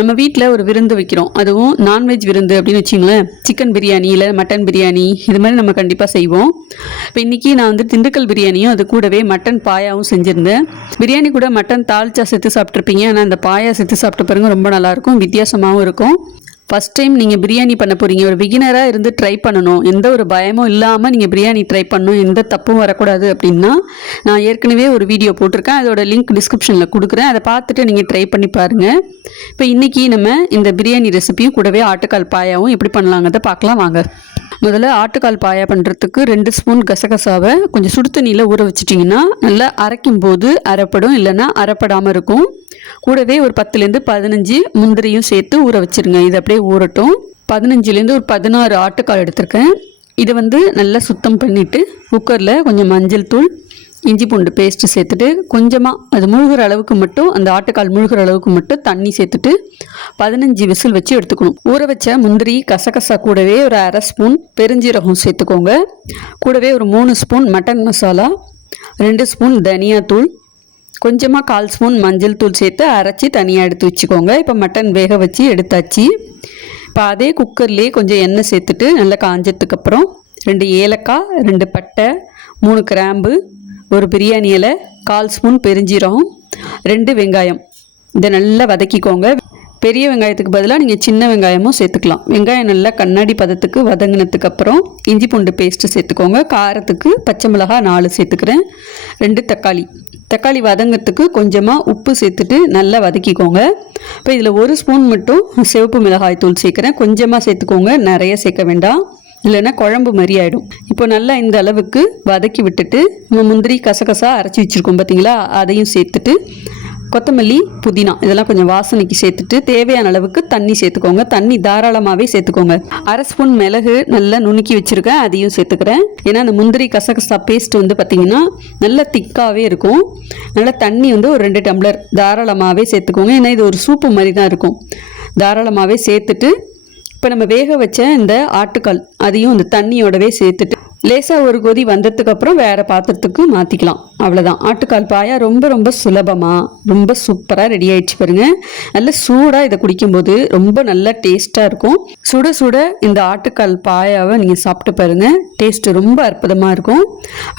நம்ம வீட்டில் ஒரு விருந்து வைக்கிறோம், அதுவும் நான்வெஜ் விருந்து அப்படின்னு வச்சிங்களேன். சிக்கன் பிரியாணி இல்லை மட்டன் பிரியாணி இது மாதிரி நம்ம கண்டிப்பாக செய்வோம். இப்போ இன்றைக்கி நான் வந்து திண்டுக்கல் பிரியாணியும் அது கூடவே மட்டன் பாயாவும் செஞ்சுருந்தேன். பிரியாணி கூட மட்டன் தால்ச்சா சேர்த்து சாப்பிட்ருப்பீங்க, ஆனால் அந்த பாயா சேர்த்து சாப்பிட்ட பாருங்க ரொம்ப நல்லாயிருக்கும், வித்தியாசமாகவும் இருக்கும். ஃபஸ்ட் டைம் நீங்கள் பிரியாணி பண்ண போகிறீங்க, ஒரு பிகினராக இருந்து ட்ரை பண்ணணும், எந்த ஒரு பயமும் இல்லாமல் நீங்கள் பிரியாணி ட்ரை பண்ணணும், எந்த தப்பும் வரக்கூடாது அப்படின்னா நான் ஏற்கனவே ஒரு வீடியோ போட்டிருக்கேன், அதோட லிங்க் டிஸ்கிரிப்ஷனில் கொடுக்குறேன், அதை பார்த்துட்டு நீங்கள் ட்ரை பண்ணி பாருங்கள். இப்போ இன்றைக்கி நம்ம இந்த பிரியாணி ரெசிபியும் கூடவே ஆட்டுக்கால் பாயாவும் எப்படி பண்ணலாங்கிறத பார்க்கலாம் வாங்க. முதல்ல ஆட்டுக்கால் பாயா பண்ணுறதுக்கு 2 ஸ்பூன் கசகசாவை கொஞ்சம் சுடு தண்ணியில் ஊற வச்சிட்டிங்கன்னா நல்லா அரைக்கும் போது அரைப்படும், இல்லைன்னா அரைப்படாமல் இருக்கும். கூடவே ஒரு 10லேருந்து 15 முந்திரியும் சேர்த்து ஊற வச்சுருங்க. இது அப்படியே ஊறட்டும். 15லேருந்து ஒரு 16 ஆட்டுக்கால் எடுத்திருக்கேன். இதை வந்து நல்லா சுத்தம் பண்ணிவிட்டு குக்கரில் கொஞ்சம் மஞ்சள் தூள், இஞ்சி பூண்டு பேஸ்ட்டு சேர்த்துட்டு கொஞ்சமாக அது முழுகிற அளவுக்கு மட்டும், அந்த ஆட்டுக்கால் முழுகிற அளவுக்கு மட்டும் தண்ணி சேர்த்துட்டு 15 விசில் வச்சு எடுத்துக்கணும். ஊற வச்ச முந்திரி கசகசா கூடவே ஒரு அரை ஸ்பூன் பெருஞ்சீரகம் சேர்த்துக்கோங்க. கூடவே ஒரு 3 ஸ்பூன் மட்டன் மசாலா, 2 ஸ்பூன் தனியாத்தூள், கொஞ்சமாக 1/4 ஸ்பூன் மஞ்சள் தூள் சேர்த்து அரைச்சி தனியாக எடுத்து வச்சுக்கோங்க. இப்போ மட்டன் வேக வச்சு எடுத்தாச்சு. இப்போ அதே குக்கர்லேயே கொஞ்சம் எண்ணெய் சேர்த்துட்டு நல்லா காஞ்சதுக்கப்புறம் 2 ஏலக்காய், 2 பட்டை, 3 கிராம்பு, ஒரு பிரியாணி இலை, 1/4 ஸ்பூன் பெருஞ்சீரகம், 2 வெங்காயம், இதை நல்லா வதக்கிக்கோங்க. பெரிய வெங்காயத்துக்கு பதிலாக நீங்கள் சின்ன வெங்காயமும் சேர்த்துக்கலாம். வெங்காயம் நல்லா கண்ணாடி பதத்துக்கு வதங்கினதுக்கப்புறம் இஞ்சி பூண்டு பேஸ்ட்டு சேர்த்துக்கோங்க. காரத்துக்கு பச்சை மிளகாய் 4 சேர்த்துக்கிறேன். 2 தக்காளி வதங்கிறதுக்கு கொஞ்சமாக உப்பு சேர்த்துட்டு நல்லா வதக்கிக்கோங்க. இப்போ இதில் 1 ஸ்பூன் மட்டும் சிவப்பு மிளகாய் தூள் சேர்க்குறேன். கொஞ்சமாக சேர்த்துக்கோங்க, நிறைய சேர்க்க வேண்டாம், இல்லைன்னா குழம்பு மாதிரி ஆகிடும். இப்போ நல்லா இந்த அளவுக்கு வதக்கி விட்டுட்டு நம்ம முந்திரி கசகசா அரைச்சி வச்சுருக்கோம் பார்த்தீங்களா, அதையும் சேர்த்துட்டு கொத்தமல்லி, புதினா இதெல்லாம் கொஞ்சம் வாசனைக்கு சேர்த்துட்டு தேவையான அளவுக்கு தண்ணி சேர்த்துக்கோங்க. தண்ணி தாராளமாகவே சேர்த்துக்கோங்க. அரை ஸ்பூன் மிளகு நல்லா நுணுக்கி வச்சுருக்கேன், அதையும் சேர்த்துக்கிறேன். ஏன்னா அந்த முந்திரி கசகசா பேஸ்ட் வந்து பார்த்திங்கன்னா நல்லா திக்காகவே இருக்கும். நல்லா தண்ணி வந்து ஒரு 2 டம்ளர் தாராளமாகவே சேர்த்துக்கோங்க. ஏன்னா இது ஒரு சூப்பு மாதிரி தான் இருக்கும். தாராளமாகவே சேர்த்துட்டு இப்போ நம்ம வேக வச்ச இந்த ஆட்டுக்கால் அதையும் இந்த தண்ணியோடவே சேர்த்துட்டு லேசாக ஒரு கொதி வந்ததுக்கப்புறம் வேறு பாத்திரத்துக்கு மாற்றிக்கலாம். அவ்வளோதான். ஆட்டுக்கால் பாயா ரொம்ப ரொம்ப சுலபமாக ரொம்ப சூப்பராக ரெடி ஆகிடுச்சு பாருங்கள். நல்ல சூடாக இதை குடிக்கும்போது ரொம்ப நல்லா டேஸ்ட்டாக இருக்கும். சுட சுட இந்த ஆட்டுக்கால் பாயாவை நீங்கள் சாப்பிட்டு பாருங்கள், டேஸ்ட்டு ரொம்ப அற்புதமாக இருக்கும்.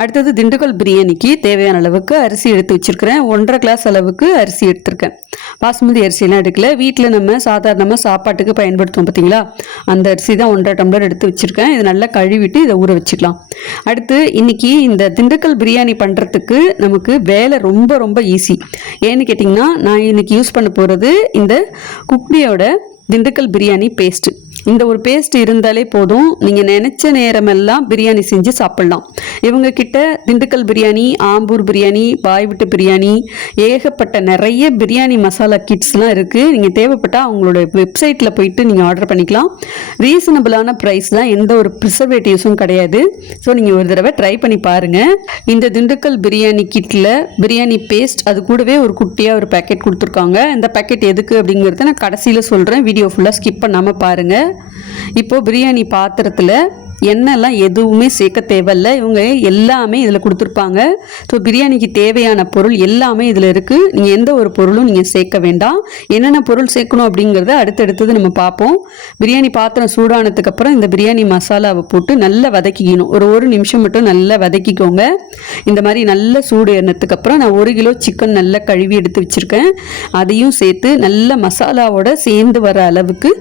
அடுத்தது திண்டுக்கல் பிரியாணிக்கு தேவையான அளவுக்கு அரிசி எடுத்து வச்சுருக்கிறேன். 1.5 கிளாஸ் அளவுக்கு அரிசி எடுத்திருக்கேன். பாஸ்மதி அரிசியெல்லாம் எடுக்கல, வீட்டில் நம்ம சாதாரணமாக சாப்பாட்டுக்கு பயன்படுத்துவோம் பார்த்தீங்களா, அந்த அரிசி தான் 1.5 டம்ளர் எடுத்து வச்சுருக்கேன். இதை நல்லா கழுவிட்டு இதை ஊற வச்சுக்கலாம். அடுத்து இன்னைக்கு இந்த திண்டுக்கல் பிரியாணி பண்ணுறதுக்கு நமக்கு வேலை ரொம்ப ரொம்ப ஈஸி. ஏன்னு கேட்டிங்கன்னா நான் இன்னைக்கு யூஸ் பண்ண போகிறது இந்த குக்டியோட திண்டுக்கல் பிரியாணி பேஸ்ட்டு. இந்த ஒரு பேஸ்ட் இருந்தாலே போதும், நீங்கள் நினச்ச நேரமெல்லாம் பிரியாணி செஞ்சு சாப்பிட்லாம். இவங்க கிட்ட திண்டுக்கல் பிரியாணி, ஆம்பூர் பிரியாணி, பாய் விட்டு பிரியாணி, ஏகப்பட்ட நிறைய பிரியாணி மசாலா கிட்ஸ்லாம் இருக்குது. நீங்கள் தேவைப்பட்டால் அவங்களோட வெப்சைட்டில் போயிட்டு நீங்கள் ஆர்டர் பண்ணிக்கலாம். ரீசனபிளான ப்ரைஸ் தான், எந்த ஒரு ப்ரிசர்வேட்டிவ்ஸும் கிடையாது. ஸோ நீங்கள் ஒரு தடவை ட்ரை பண்ணி பாருங்கள். இந்த திண்டுக்கல் பிரியாணி கிட்டில் பிரியாணி பேஸ்ட் அது கூடவே ஒரு குட்டியாக ஒரு பேக்கெட் கொடுத்துருக்காங்க. இந்த பேக்கெட் எதுக்கு அப்படிங்கிறத நான் கடைசியில் சொல்கிறேன், வீடியோ ஃபுல்லாக ஸ்கிப் பண்ணாமல் பாருங்கள். இப்போது பிரியாணி பாத்திரத்தில் எண்ணெய்லாம் எதுவுமே சேர்க்க தேவையில்ல, இவங்க எல்லாமே இதில் கொடுத்துருப்பாங்க. ஸோ பிரியாணிக்கு தேவையான பொருள் எல்லாமே இதில் இருக்குது. நீங்கள் எந்த ஒரு பொருளும் நீங்கள் சேர்க்க வேண்டாம். என்னென்ன பொருள் சேர்க்கணும் அப்படிங்கிறத அடுத்தடுத்தது நம்ம பார்ப்போம். பிரியாணி பாத்திரம் சூடானதுக்கப்புறம் இந்த பிரியாணி மசாலாவை போட்டு நல்லா வதக்கிக்கணும். ஒரு நிமிஷம் மட்டும் நல்லா வதக்கிக்கோங்க. இந்த மாதிரி நல்ல சூடு ஏறினதுக்கப்புறம் நான் 1 கிலோ சிக்கன் நல்லா கழுவி எடுத்து வச்சுருக்கேன். அதையும் சேர்த்து நல்ல மசாலாவோட சேர்ந்து வர அளவுக்கு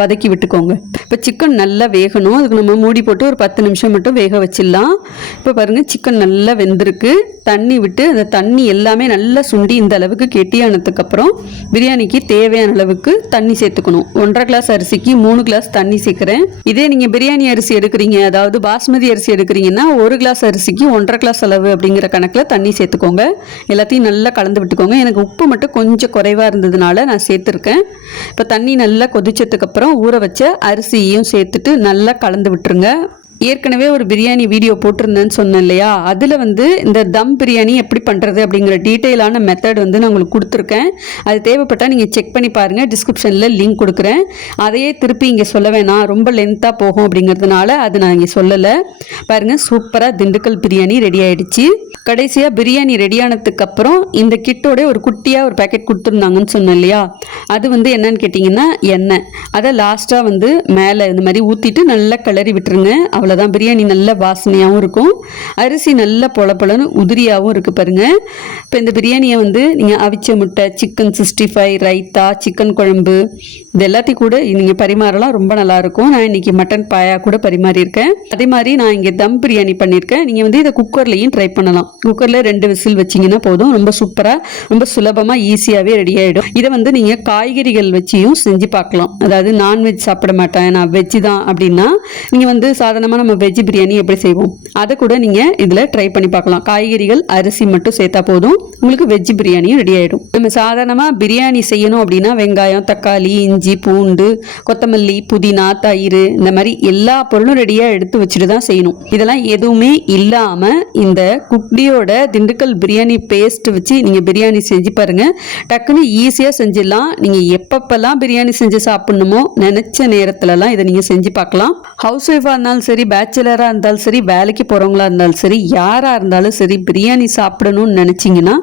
வதக்கி விட்டுக்கோங்க. இப்போ சிக்கன் நல்லா வேகணும், அதுக்கு நம்ம மூடி போட்டு ஒரு 10 நிமிஷம் மட்டும் வேக வச்சிடலாம். இப்போ பாருங்கள் சிக்கன் நல்லா வெந்திருக்கு. தண்ணி விட்டு அந்த தண்ணி எல்லாமே நல்லா சுண்டி இந்த அளவுக்கு கெட்டியானதுக்கப்புறம் பிரியாணிக்கு தேவையான அளவுக்கு தண்ணி சேர்த்துக்கணும். 1.5 கிளாஸ் அரிசிக்கு 3 கிளாஸ் தண்ணி சேர்க்குறேன். இதே நீங்கள் பிரியாணி அரிசி எடுக்கிறீங்க, அதாவது பாஸ்மதி அரிசி எடுக்கிறீங்கன்னா 1 கிளாஸ் அரிசிக்கு 1.5 கிளாஸ் அளவு அப்படிங்கிற கணக்கில் தண்ணி சேர்த்துக்கோங்க. எல்லாத்தையும் நல்லா கலந்து விட்டுக்கோங்க. எனக்கு உப்பு மட்டும் கொஞ்சம் குறைவாக இருந்ததுனால நான் சேர்த்துருக்கேன். இப்போ தண்ணி நல்லா கொதிச்சதுக்கப்புறம் ஊற வச்ச அரிசியையும் சேர்த்துட்டு நல்லா கலந்து விட்டுருங்க. ஏற்கனவே ஒரு பிரியாணி வீடியோ போட்டிருந்தேன்னு சொன்னேன் இல்லையா, அதில் வந்து இந்த தம் பிரியாணி எப்படி பண்ணுறது அப்படிங்கிற டீட்டெயிலான மெத்தட் வந்து நான் உங்களுக்கு கொடுத்துருக்கேன். அது தேவைப்பட்டால் நீங்கள் செக் பண்ணி பாருங்கள், டிஸ்கிரிப்ஷனில் லிங்க் கொடுக்குறேன். அதையே திருப்பி இங்கே சொல்ல வேணாம், ரொம்ப லென்த்தாக போகும் அப்படிங்கிறதுனால அது நான் இங்கே சொல்லலை. பாருங்கள், சூப்பராக திண்டுக்கல் பிரியாணி ரெடி ஆகிடுச்சு. கடைசியாக பிரியாணி ரெடியானதுக்கு அப்புறம் இந்த கிட்டோட ஒரு குட்டியாக ஒரு பேக்கெட் கொடுத்துருந்தாங்கன்னு சொன்னேன் இல்லையா, அது வந்து என்னன்னு கேட்டிங்கன்னா எண்ணெய். அதை லாஸ்ட்டாக வந்து மேலே இந்த மாதிரி ஊற்றிட்டு நல்லா கிளறி விட்டுருங்க. அவ்வளோதான், பிரியாணி நல்ல வாசனையாகவும் இருக்கும், அரிசி நல்ல பொலப்பொலன்னு உதிரியாகவும் இருக்குது பாருங்கள். இப்போ இந்த பிரியாணியை வந்து நீங்கள் அவிச்ச முட்டை, சிக்கன் 65, ரைத்தா, சிக்கன் குழம்பு இது எல்லாத்தையும் கூட நீங்கள் பரிமாறலாம், ரொம்ப நல்லாயிருக்கும். நான் இன்றைக்கி மட்டன் பாயா கூட பரிமாறியிருக்கேன். அதே மாதிரி நான் இங்கே தம் பிரியாணி பண்ணியிருக்கேன். நீங்கள் வந்து இதை குக்கர்லேயும் ட்ரை பண்ணலாம். குக்கரில் 2 விசில் வச்சிங்கன்னா போதும், ரொம்ப சூப்பராக ரொம்ப சுலபமாக ஈஸியாகவே ரெடி ஆகிடும். இதை வந்து நீங்கள் காய்கறிகள் வச்சியும் செஞ்சு பார்க்கலாம். அதாவது நான்வெஜ் சாப்பிட மாட்டேன், நான் வெஜ்ஜு தான் அப்படின்னா நீங்கள் வந்து சாதாரணமாக நம்ம வெஜ் பிரியாணி எப்படி செய்வோம் அதை கூட நீங்கள் இதில் ட்ரை பண்ணி பார்க்கலாம். காய்கறிகள் அரிசி மட்டும் சேர்த்தா போதும், உங்களுக்கு வெஜ் பிரியாணியும் ரெடி ஆகிடும். நம்ம சாதாரணமாக பிரியாணி செய்யணும் அப்படின்னா வெங்காயம், தக்காளி, இஞ்சி, பூண்டு, கொத்தமல்லி, புதினா, தயிர் இந்த மாதிரி எல்லா பொருளும் ரெடியாக எடுத்து வச்சுட்டு தான் செய்யணும். இதெல்லாம் எதுவுமே இல்லாமல் இந்த குக்டியோட திண்டுக்கல் பிரியாணி பேஸ்ட் வச்சு நீங்கள் பிரியாணி செஞ்சு பாருங்கள். டக்குன்னு ஈஸியாக செஞ்சிடலாம். நீங்கள் எப்பப்பெல்லாம் பிரியாணி செஞ்சு சாப்பிட்ணுமோ நினச்ச நேரத்துலலாம் இதை நீங்கள் செஞ்சு பார்க்கலாம். ஹவுஸ் ஒய்ஃபாக இருந்தாலும் சரி, பேச்சுலராக இருந்தாலும் சரி, வேலைக்கு போகிறவங்களா இருந்தாலும் சரி, யாராக இருந்தாலும் சரி, பிரியாணி சாப்பிடணும்னு நினச்சிங்கன்னா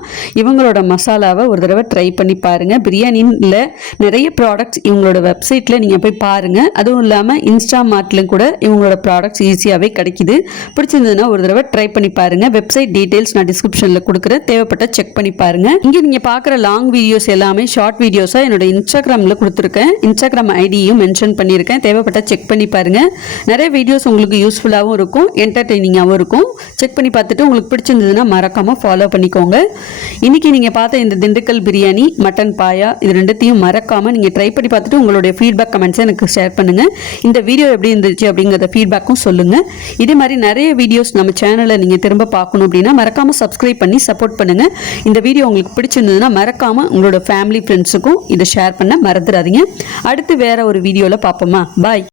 இவங்களோட மசாலாவை ஒரு தடவை ட்ரை பண்ணி பாருங்கள். பிரியாணியில் நிறைய ப்ராடக்ட்ஸ் இவங்களோட வெப்சைட்டில் நீங்கள் போய் பாருங்கள். அதுவும் இல்லாமல் இன்ஸ்டாமார்ட்லையும் கூட இவங்களோட ப்ராடக்ட்ஸ் ஈஸியாகவே கிடைக்குது. பிடிச்சிருந்ததுன்னா ஒரு தடவை ட்ரை பண்ணி பாருங்கள். வெப்சைட் டீட்டெயில்ஸ் நான் டிஸ்கிரிப்ஷனில் கொடுக்குறேன், தேவைப்பட்ட செக் பண்ணி பாருங்கள். இங்கே நீங்கள் பார்க்குற லாங் வீடியோஸ் எல்லாமே ஷார்ட் வீடியோஸாக என்னோட இன்ஸ்டாகிராமில் கொடுத்துருக்கேன். இன்ஸ்டாகிராம் ஐடியும் மென்ஷன் பண்ணியிருக்கேன், தேவைப்பட்ட செக் பண்ணி பாருங்கள். நிறைய வீடியோஸ் உங்களுக்கு யூஸ்ஃபுல்லாகவும் இருக்கும், என்டர்டெய்னிங்காகவும் இருக்கும். செக் பண்ணி பார்த்துட்டு உங்களுக்கு பிடிச்சிருந்ததுன்னா மறக்காமல் ஃபாலோ பண்ணிக்கோங்க. இன்றைக்கி நீங்கள் பார்த்த இந்த திண்டுக்கல் பிரியாணி, மட்டன் பாயா இது ரெண்டுத்தையும் மறக்காமல் நீங்கள் ட்ரை பண்ணி பார்த்துட்டு உங்களுடைய ஃபீட்பேக் கமெண்ட்ஸை எனக்கு ஷேர் பண்ணுங்கள். இந்த வீடியோ எப்படி இருந்துச்சு அப்படிங்கிறத ஃபீட்பேக்கும் சொல்லுங்கள். இதே மாதிரி நிறைய வீடியோஸ் நம்ம சேனலை நீங்கள் திரும்ப பார்க்கணும் அப்படின்னா மறக்காமல் சப்ஸ்கிரைப் பண்ணி சப்போர்ட் பண்ணுங்கள். இந்த வீடியோ உங்களுக்கு பிடிச்சிருந்ததுன்னா மறக்காமல் உங்களோட ஃபேமிலி ஃப்ரெண்ட்ஸுக்கும் இதை ஷேர் பண்ண மறந்துடாதீங்க. அடுத்து வேறு ஒரு வீடியோவில் பார்ப்போமா? பாய்.